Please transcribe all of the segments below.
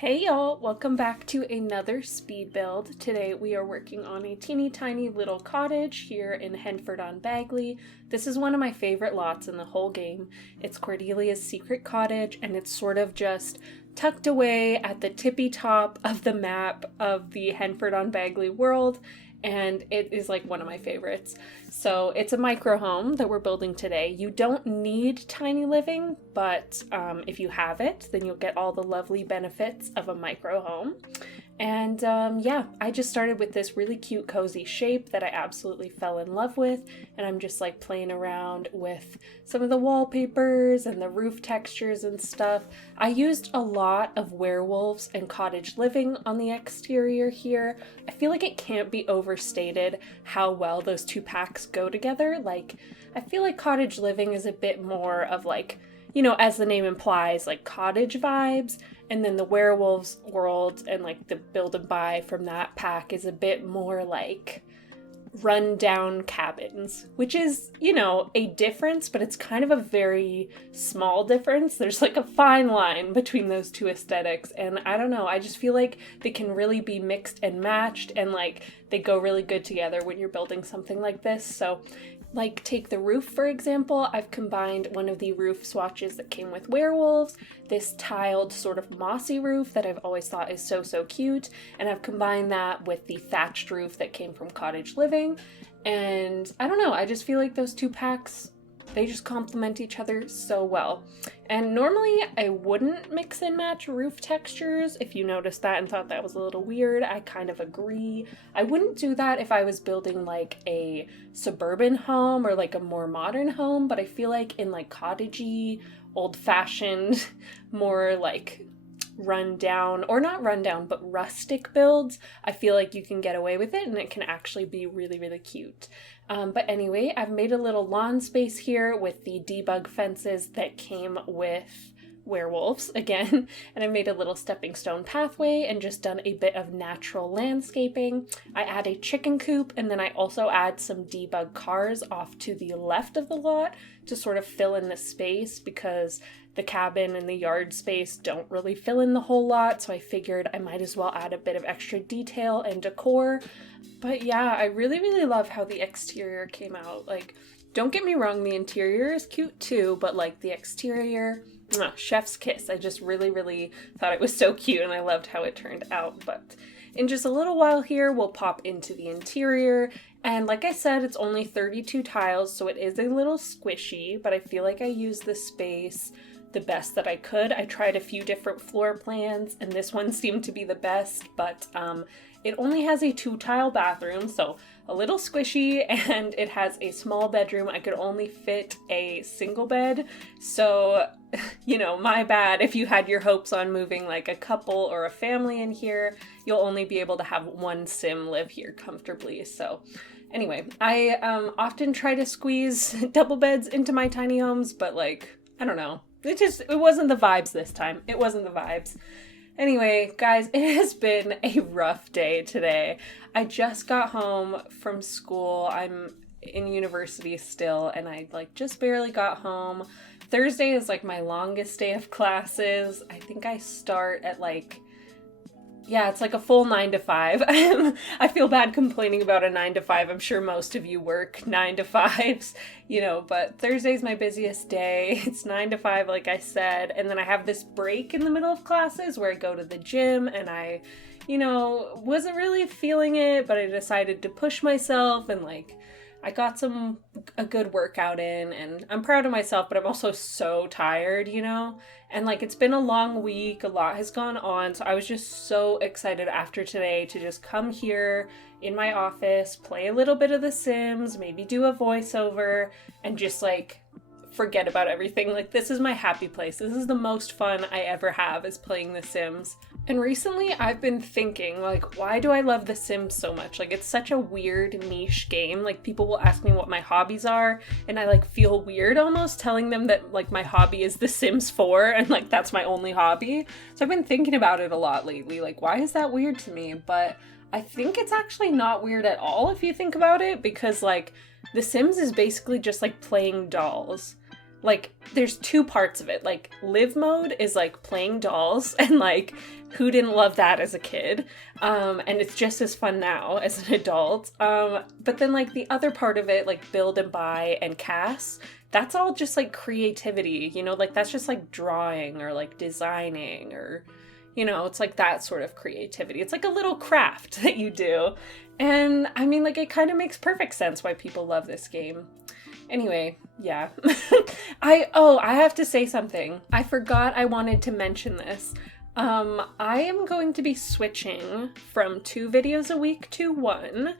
Hey y'all, welcome back to another speed build. Today we are working on a teeny tiny little cottage here in Henford-on-Bagley. This is one of my favorite lots in the whole game. It's Cordelia's secret cottage and it's sort of just tucked away at the tippy top of the map of the Henford-on-Bagley world, and it is like one of my favorites. So it's a micro home that we're building today. You don't need tiny living, but if you have it, then you'll get all the lovely benefits of a micro home. And yeah, I just started with this really cute cozy shape that I absolutely fell in love with, and I'm just like playing around with some of the wallpapers and the roof textures and stuff. I used a lot of werewolves and cottage living on the exterior here. I feel like it can't be overstated how well those two packs go together. Like, I feel like cottage living is a bit more of like, you know, as the name implies, like cottage vibes. And then the werewolves world and like the build and buy from that pack is a bit more like run-down cabins, which is, you know, a difference, but it's kind of a very small difference. There's like a fine line between those two aesthetics, and I don't know, I just feel like they can really be mixed and matched, and like they go really good together when you're building something like this. So like, take the roof, for example. I've combined one of the roof swatches that came with werewolves, this tiled sort of mossy roof that I've always thought is so cute, and I've combined that with the thatched roof that came from Cottage Living. And I don't know, I just feel like those two packs, they just complement each other so well. And normally I wouldn't mix and match roof textures. If you noticed that and thought that was a little weird, I kind of agree. I wouldn't do that if I was building like a suburban home or like a more modern home, but I feel like in like cottagey, old-fashioned, more like rundown, or not rundown, but rustic builds, I feel like you can get away with it and it can actually be really cute. But anyway, I've made a little lawn space here with the debug fences that came with werewolves again, and I made a little stepping stone pathway and just done a bit of natural landscaping. I add a chicken coop, and then I also add some debug cars off to the left of the lot to sort of fill in the space, because the cabin and the yard space don't really fill in the whole lot, so I figured I might as well add a bit of extra detail and decor. But yeah, I really love how the exterior came out. Like, don't get me wrong, the interior is cute too, but like the exterior, chef's kiss. I just really thought it was so cute, and I loved how it turned out. But in just a little while here, we'll pop into the interior. And like I said, it's only 32 tiles, so it is a little squishy, but I feel like I used the space the best that I could. I tried a few different floor plans, and this one seemed to be the best, but it only has a 2-tile bathroom, so a little squishy, and it has a small bedroom. I could only fit a single bed, so, you know, my bad if you had your hopes on moving like a couple or a family in here. You'll only be able to have one sim live here comfortably. So anyway, I often try to squeeze double beds into my tiny homes, but like, I don't know. It wasn't the vibes this time. It wasn't the vibes. Anyway, guys, it has been a rough day today. I just got home from school. I'm in university still, and I like just barely got home. Thursday is like my longest day of classes. I think I start at like, yeah, it's like a full 9 to 5. I feel bad complaining about a 9 to 5. I'm sure most of you work 9 to 5s, you know, but Thursday's my busiest day. It's 9 to 5, like I said. And then I have this break in the middle of classes where I go to the gym, and I, you know, wasn't really feeling it, but I decided to push myself, and like, I got a good workout in, and I'm proud of myself, but I'm also so tired, you know? And like, it's been a long week, a lot has gone on, so I was just so excited after today to just come here in my office, play a little bit of The Sims, maybe do a voiceover, and just like forget about everything. Like, this is my happy place. This is the most fun I ever have, is playing The Sims. And recently I've been thinking, like, why do I love The Sims so much? Like, it's such a weird niche game. Like, people will ask me what my hobbies are, and I like feel weird almost telling them that like my hobby is The Sims 4, and like that's my only hobby. So I've been thinking about it a lot lately. Like, why is that weird to me? But I think it's actually not weird at all if you think about it, because like The Sims is basically just like playing dolls. like, there's two parts of it. Like, live mode is like playing dolls, and like, who didn't love that as a kid? And it's just as fun now as an adult. But then like the other part of it, like build and buy and CAS, that's all just like creativity, you know, like that's just like drawing or like designing, or, you know, it's like that sort of creativity. It's like a little craft that you do. And I mean, like, it kind of makes perfect sense why people love this game. Anyway, yeah. I have to say something. I forgot I wanted to mention this. I am going to be switching from 2 videos a week to 1.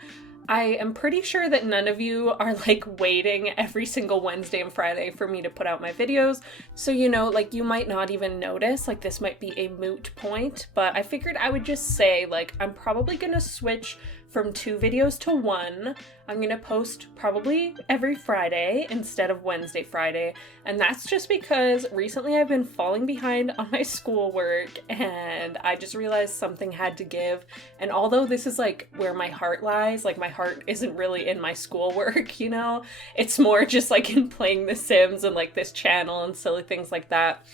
I am pretty sure that none of you are like waiting every single Wednesday and Friday for me to put out my videos. So, you know, like you might not even notice, like this might be a moot point, but I figured I would just say like I'm probably gonna switch from 2 videos to 1. I'm gonna post probably every Friday instead of Wednesday, Friday. And that's just because recently I've been falling behind on my schoolwork, and I just realized something had to give. And although this is like where my heart lies, like my heart isn't really in my schoolwork, you know? It's more just like in playing The Sims and like this channel and silly things like that.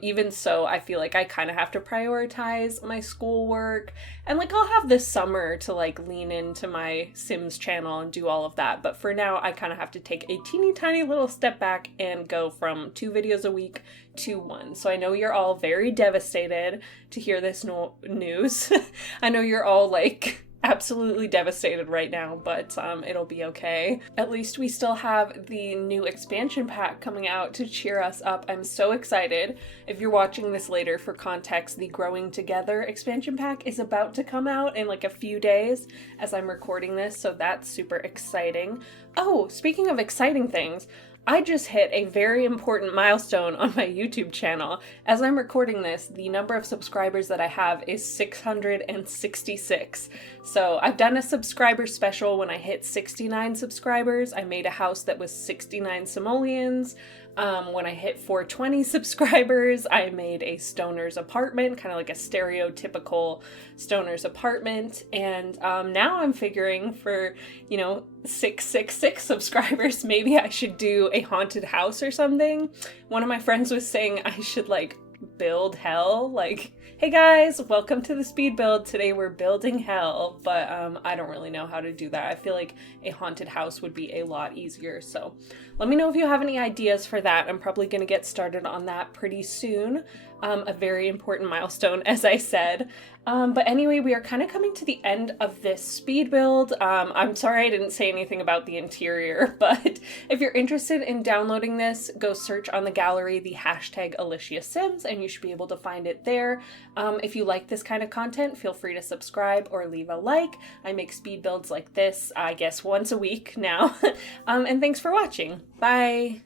Even so, I feel like I kind of have to prioritize my schoolwork, and like I'll have this summer to like lean into my Sims channel and do all of that. But for now, I kind of have to take a teeny tiny little step back and go from 2 videos a week to 1. So I know you're all very devastated to hear this news. I know you're all like absolutely devastated right now, but it'll be okay. At least we still have the new expansion pack coming out to cheer us up. I'm so excited. If you're watching this later, for context, the Growing Together expansion pack is about to come out in like a few days as I'm recording this, so that's super exciting. Oh, speaking of exciting things, I just hit a very important milestone on my YouTube channel. As I'm recording this, the number of subscribers that I have is 666. So I've done a subscriber special when I hit 69 subscribers. I made a house that was 69 simoleons. When I hit 420 subscribers, I made a stoner's apartment, kind of like a stereotypical stoner's apartment. And now I'm figuring for, you know, 666 subscribers, maybe I should do a haunted house or something. One of my friends was saying I should like build hell, like, hey guys, welcome to the speed build. Today we're building hell, but I don't really know how to do that. I feel like a haunted house would be a lot easier. So let me know if you have any ideas for that. I'm probably going to get started on that pretty soon. A very important milestone, as I said. But anyway, we are kind of coming to the end of this speed build. I'm sorry I didn't say anything about the interior, but if you're interested in downloading this, go search on the gallery the hashtag Alicia Sims, and you should be able to find it there. If you like this kind of content, feel free to subscribe or leave a like. I make speed builds like this, I guess, once a week now. And thanks for watching. Bye!